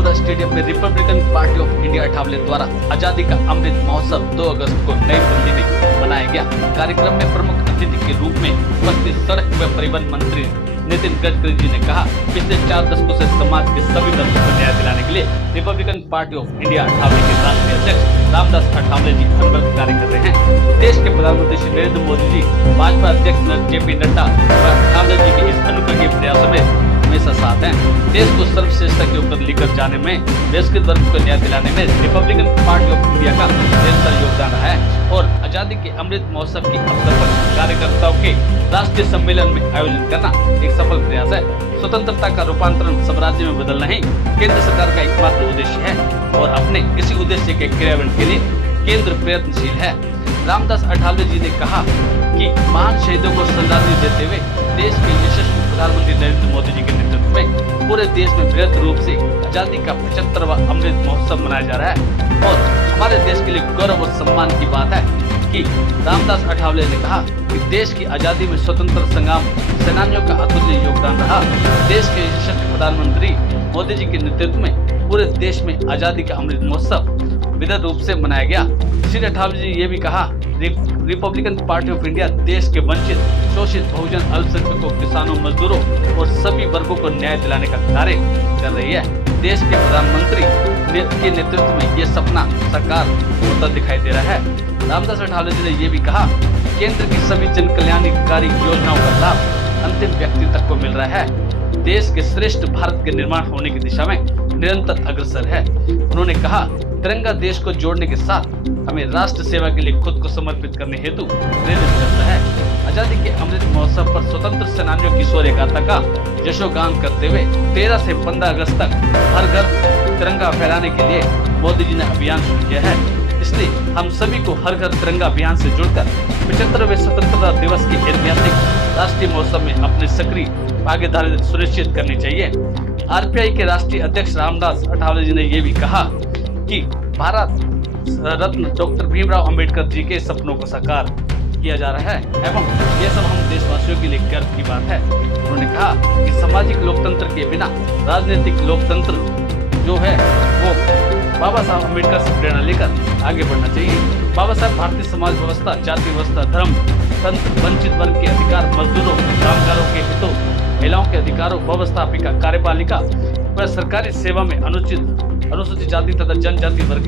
Talkatora stadium में Republican party of India Athawale द्वारा आजादी का अमृत महोत्सव 2 अगस्त को नई दिल्ली में मनाया गया। कार्यक्रम में प्रमुख अतिथि के रूप में उपस्थित सड़क व परिवहन मंत्री नितिन गडकरी जी ने कहा, पिछले 4 दशकों से समाज के सभी वर्गों को न्याय दिलाने के लिए Republican party of India Athawale के राष्ट्रीय अध्यक्ष रामदास अठावले जी अनवरत कार्य कर रहे हैं। देश के प्रधानमंत्री श्री नरेंद्र मोदी जी, भाजपा अध्यक्ष जेपी नड्डा व अठावले जी के इस अनूठे प्रयासों में हमेशा साथ हैं। देश को सर्वश्रेष्ठता के ऊपर लेकर जाने में, देशकृत वर्ग को न्याय दिलाने में रिपब्लिकन पार्टी ऑफ इंडिया का निरंतर योगदान रहा है और आजादी के अमृत महोत्सव के अवसर पर कार्यकर्ताओं के राष्ट्रीय सम्मेलन में आयोजन करना एक सफल प्रयास है। स्वतंत्रता का रूपांतरण स्वराज्य में बदलना ही केंद्र सरकार का एकमात्र उद्देश्य है और अपने इसी उद्देश्य के क्रियान्वयन के लिए केंद्र प्रयत्नशील है। रामदास अठावले जी ने कहा कि महान शहीदों को श्रद्धांजलि देते हुए देश के यशस्वी प्रधानमंत्री नरेंद्र मोदी जी के नेतृत्व में पूरे देश में बृहद रूप से आजादी का 75वां अमृत महोत्सव मनाया जा रहा है और हमारे देश के लिए गौरव और सम्मान की बात है कि रामदास अठावले ने कहा कि देश की आजादी में स्वतंत्र संग्राम सेनानियों का अतुल्य योगदान रहा। देश के यशस्वी प्रधानमंत्री मोदी जी के नेतृत्व में पूरे देश में आजादी का अमृत महोत्सव विधिवत रूप से मनाया गया। श्री अठावले जी ये भी कहा, रिपब्लिकन पार्टी ऑफ इंडिया देश के वंचित, शोषित, बहुजन, अल्पसंख्यकों, किसानों, मजदूरों और सभी वर्गों को न्याय दिलाने का कार्य कर रही है। देश के प्रधानमंत्री के नेतृत्व में ये सपना साकार होता दिखाई दे रहा है। रामदास अठावले जी ने ये भी कहा, केंद्र की सभी जन कल्याणकारी योजनाओं का लाभ अंतिम व्यक्ति तक को मिल रहा है। देश के श्रेष्ठ भारत के निर्माण होने की दिशा में निरंतर अग्रसर है। उन्होंने कहा, तिरंगा देश को जोड़ने के साथ हमें राष्ट्र सेवा के लिए खुद को समर्पित करने हेतु प्रेरित करता है। आजादी के अमृत महोत्सव पर स्वतंत्र सेनानियों की शौर्य गाथा का यशोगान करते हुए 13 से 15 अगस्त तक हर घर तिरंगा फहराने के लिए मोदी जी ने अभियान शुरू किया है। इसलिए हम सभी को हर घर तिरंगा अभियान से जुड़कर 75वें स्वतंत्रता दिवस के ऐतिहासिक राष्ट्रीय महोत्सव में अपनी सक्रिय भागीदारी सुनिश्चित करनी चाहिए। आरपीआई के राष्ट्रीय अध्यक्ष रामदास अठावले जी ने ये भी कहा कि भारत रत्न डॉक्टर भीमराव अंबेडकर जी के सपनों को साकार किया जा रहा है एवं यह सब हम देशवासियों के लिए गर्व की बात है। उन्होंने कहा कि सामाजिक लोकतंत्र के बिना राजनीतिक लोकतंत्र जो है वो बाबा साहब अम्बेडकर से प्रेरणा लेकर आगे बढ़ना चाहिए। बाबा साहब भारतीय समाज व्यवस्था, जाति व्यवस्था, धर्म तंत्र, वंचित वर्ग के अधिकार, मजदूरों, कामगारों के हितों, महिलाओं के अधिकारों, व्यवस्थापिका, कार्यपालिका व सरकारी सेवा में अनुसूचित जाति तथा जनजाति वर्ग